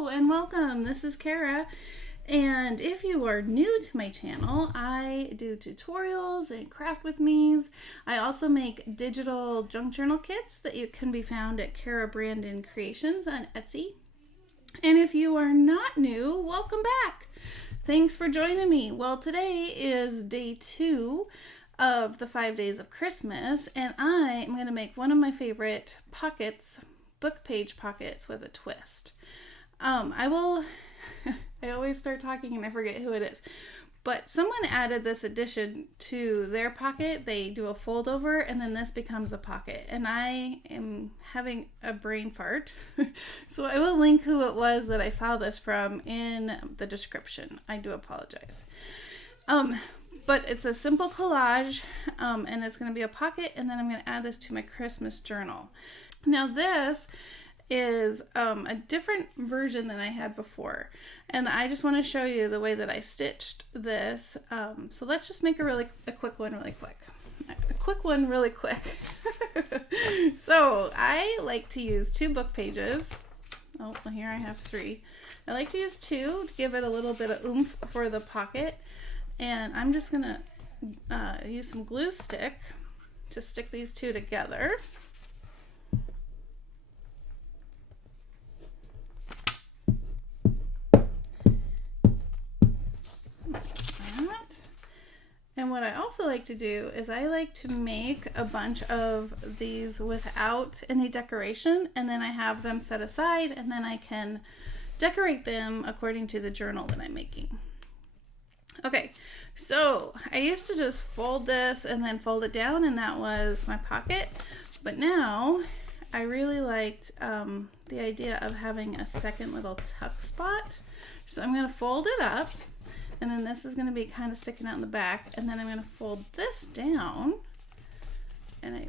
Hello and welcome. This is Cara, and if you are new to my channel, I do tutorials and craft with me's. I also make digital junk journal kits that you can be found at CaraBrandonCreations on Etsy. And if you are not new, welcome back. Thanks for joining me. Well, today is day 2 of the 5 days of Christmas, and I am going to make one of my favorite pockets, book page pockets with a twist. I always start talking and I forget who it is, but someone added this addition to their pocket. They do a fold over and then this becomes a pocket, and I am having a brain fart. So I will link who it was that I saw this from in the description. I do apologize. But it's a simple collage, and it's going to be a pocket, and then I'm going to add this to my Christmas journal. Now this is a different version than I had before, and I just want to show you the way that I stitched this. So let's just make a quick one really quick. So I like to use 2 book pages. Oh, well, here I have 3. I like to use 2 to give it a little bit of oomph for the pocket, and I'm just gonna use some glue stick to stick these 2 together. And what I also like to do is I like to make a bunch of these without any decoration, and then I have them set aside, and then I can decorate them according to the journal that I'm making. Okay, so I used to just fold this and then fold it down, and that was my pocket. But now I really liked the idea of having a second little tuck spot. So I'm going to fold it up, and then this is going to be kind of sticking out in the back, and then I'm going to fold this down. And I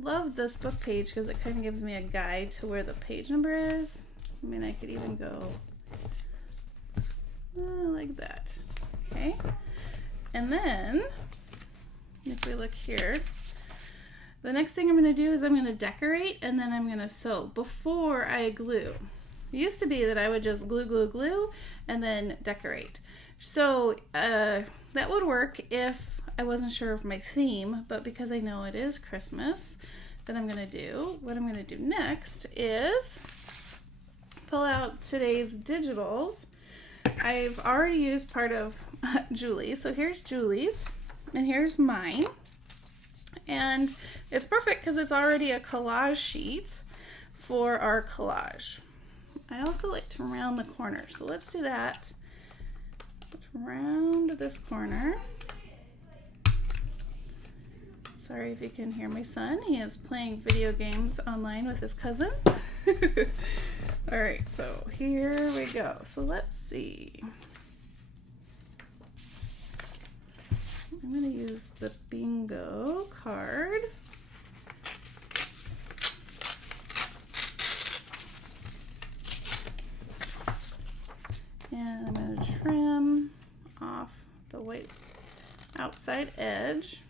love this book page because it kind of gives me a guide to where the page number is. I mean, I could even go like that. Okay, and then if we look here, the next thing I'm going to do is I'm going to decorate, and then I'm going to sew before I glue. It used to be that I would just glue and then decorate. So that would work if I wasn't sure of my theme, but because I know it is Christmas, then what I'm going to do next is pull out today's digitals. I've already used part of Julie's, so here's Julie's and here's mine, and it's perfect because it's already a collage sheet for our collage. I also like to round the corners, so let's do that. Let's round this corner. Sorry if you can hear my son. He is playing video games online with his cousin. All right, so here we go. So let's see. I'm going to use the bingo card. And I'm going to trim off the white outside edge.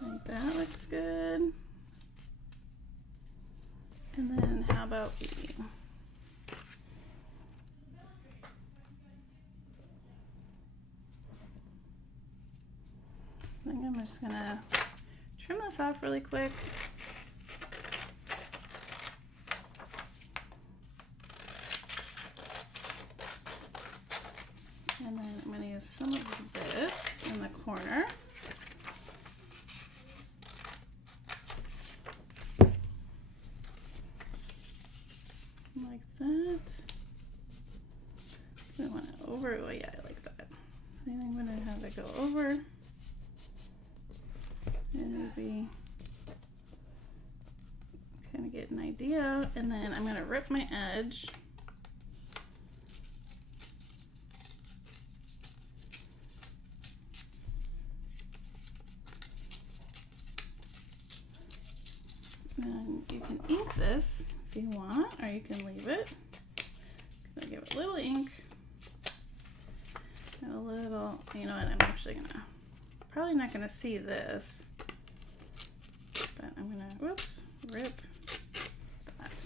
Like that looks good. And then how about we I think I'm just gonna trim this off really quick. And then I'm gonna use some of this in the corner. Like that. I want it over. Oh yeah, I like that. I think I'm gonna have it go over, and maybe kind of get an idea. And then I'm gonna rip my edge. And you can ink this if you want, or you can leave it. Gonna give it a little ink and a little, you know what, I'm actually gonna, probably not gonna see this, but whoops, rip that.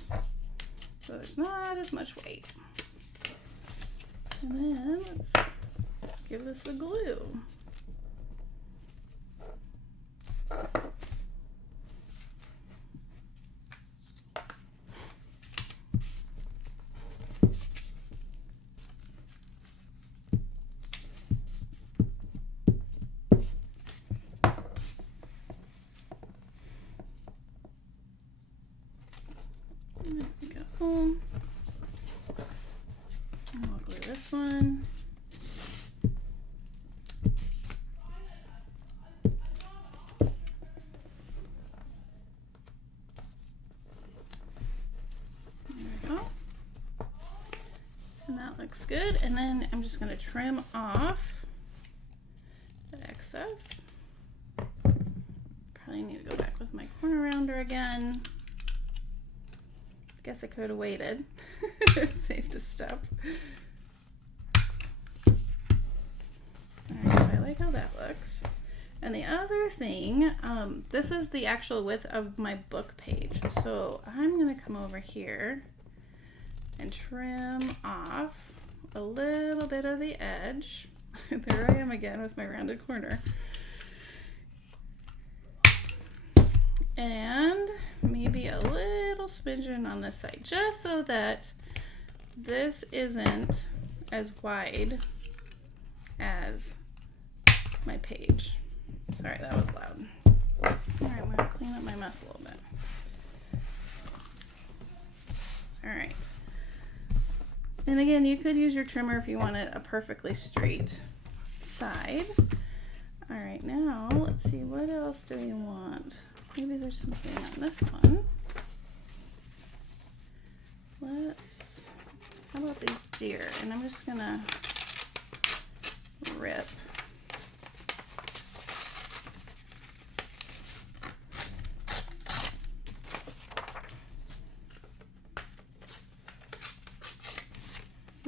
So there's not as much weight. And then let's give this a glue. There we go. And we'll glue this one. Looks good. And then I'm just going to trim off the excess. Probably need to go back with my corner rounder again. Guess I could have waited. Safe to step. Alright, so I like how that looks. And the other thing, this is the actual width of my book page. So I'm going to come over here and trim off a little bit of the edge. There I am again with my rounded corner. And maybe a little smidgen on this side, just so that this isn't as wide as my page. Sorry, that was loud. All right, I'm gonna clean up my mess a little bit. All right. And again, you could use your trimmer if you wanted a perfectly straight side. All right, now let's see, what else do we want? Maybe there's something on this one. How about these deer? And I'm just gonna rip.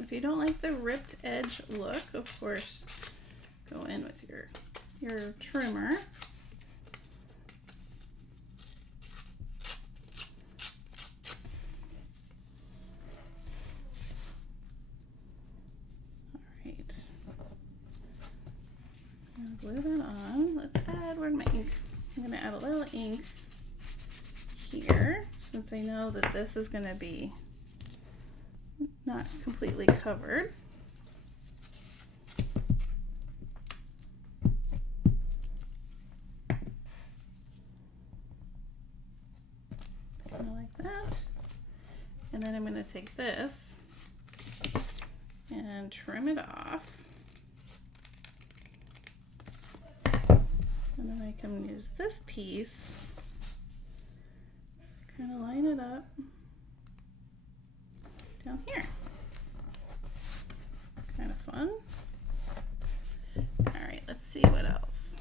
If you don't like the ripped edge look, of course, go in with your trimmer. All right. I'm gonna glue that on. Let's add, where'd my ink? I'm gonna add a little ink here, since I know that this is gonna be not completely covered. Kind of like that. And then I'm going to take this and trim it off. And then I can use this piece, kind of line it up down here. Kind of fun. All right, let's see what else.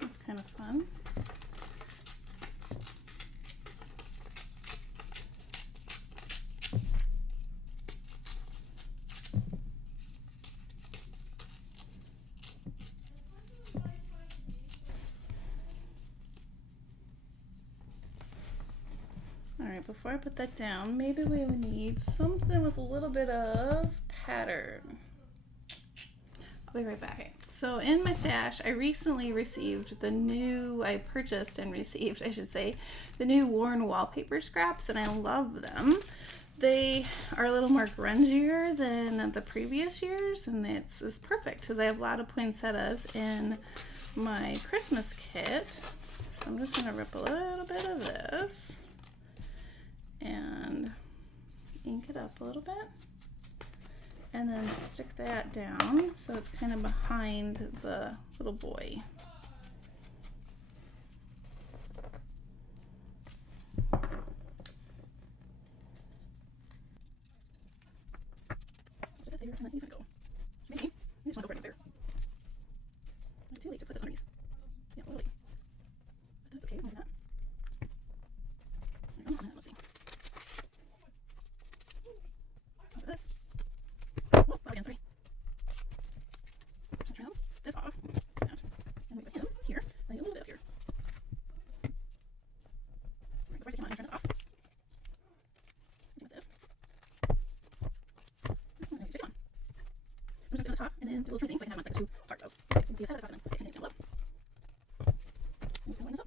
That's kind of fun. Alright, before I put that down, maybe we would need something with a little bit of pattern. I'll be right back. So in my stash, I recently received I purchased and received, I should say, the new worn wallpaper scraps, and I love them. They are a little more grungier than the previous years, and it's perfect because I have a lot of poinsettias in my Christmas kit. So I'm just going to rip a little bit of this and ink it up a little bit, and then stick that down so it's kind of behind the little boy. Too late to put this underneath. Yeah, totally. Okay, like that. Let's see. This. Oh, that again, sorry. Trim this off. That. And in little things so I can have like two parts of. Okay, so you can see this side of the stuff and then it contains down below. I'm just gonna line this up.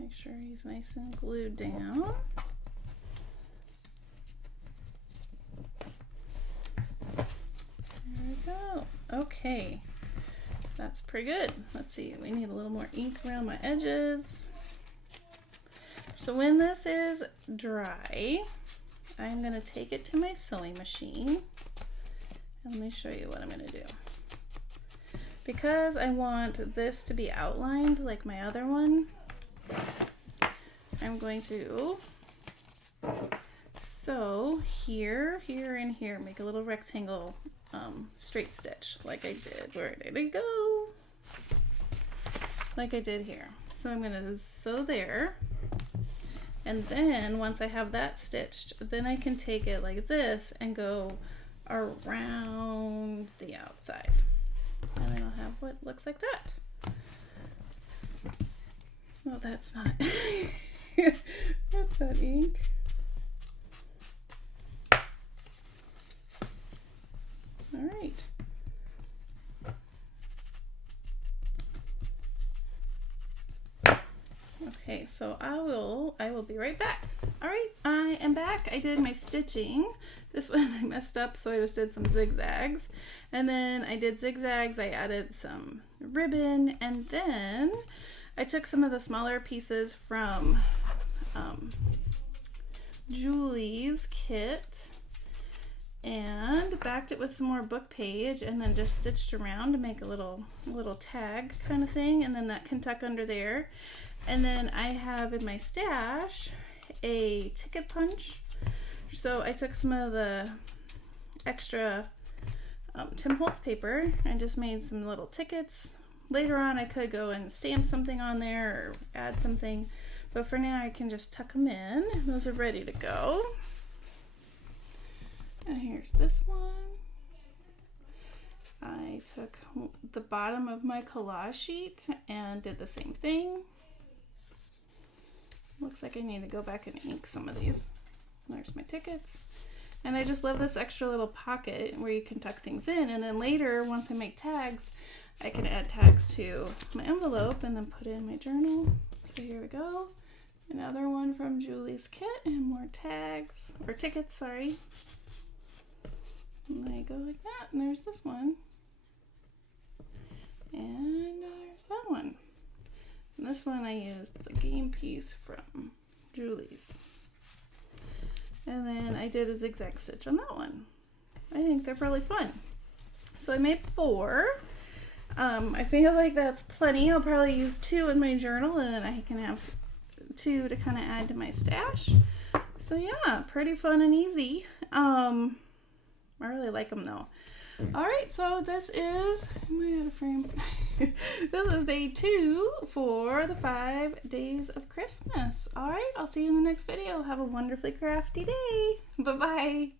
Make sure he's nice and glued down. There we go. Okay, that's pretty good. Let's see, we need a little more ink around my edges. So when this is dry, I'm gonna take it to my sewing machine. And let me show you what I'm gonna do. Because I want this to be outlined like my other one, I'm going to sew here, here, and here. Make a little rectangle straight stitch like I did. Where did it go? Like I did here. So I'm going to sew there. And then once I have that stitched, then I can take it like this and go around the outside. And then I'll have what looks like that. Well, that's not that's not ink. All right. Okay, so I will be right back. All right, I am back. I did my stitching. This one I messed up, so I just did some zigzags. And then I did zigzags, I added some ribbon, and then I took some of the smaller pieces from Julie's kit and backed it with some more book page and then just stitched around to make a little tag kind of thing, and then that can tuck under there. And then I have in my stash a ticket punch. So I took some of the extra Tim Holtz paper and just made some little tickets. Later on I could go and stamp something on there or add something, but for now I can just tuck them in. Those are ready to go. And here's this one. I took the bottom of my collage sheet and did the same thing. Looks like I need to go back and ink some of these. There's my tickets. And I just love this extra little pocket where you can tuck things in, and then later once I make tags I can add tags to my envelope and then put it in my journal. So here we go. Another one from Julie's kit and more tags, or tickets, sorry. And they go like that, and there's this one. And there's that one. And this one I used the game piece from Julie's. And then I did a zigzag stitch on that one. I think they're really fun. So I made 4. I feel like that's plenty. I'll probably use 2 in my journal, and then I can have 2 to kind of add to my stash. So yeah, pretty fun and easy. I really like them though. All right, so this is, am I out of frame? This is day 2 for the 5 days of Christmas. All right, I'll see you in the next video. Have a wonderfully crafty day. Bye-bye.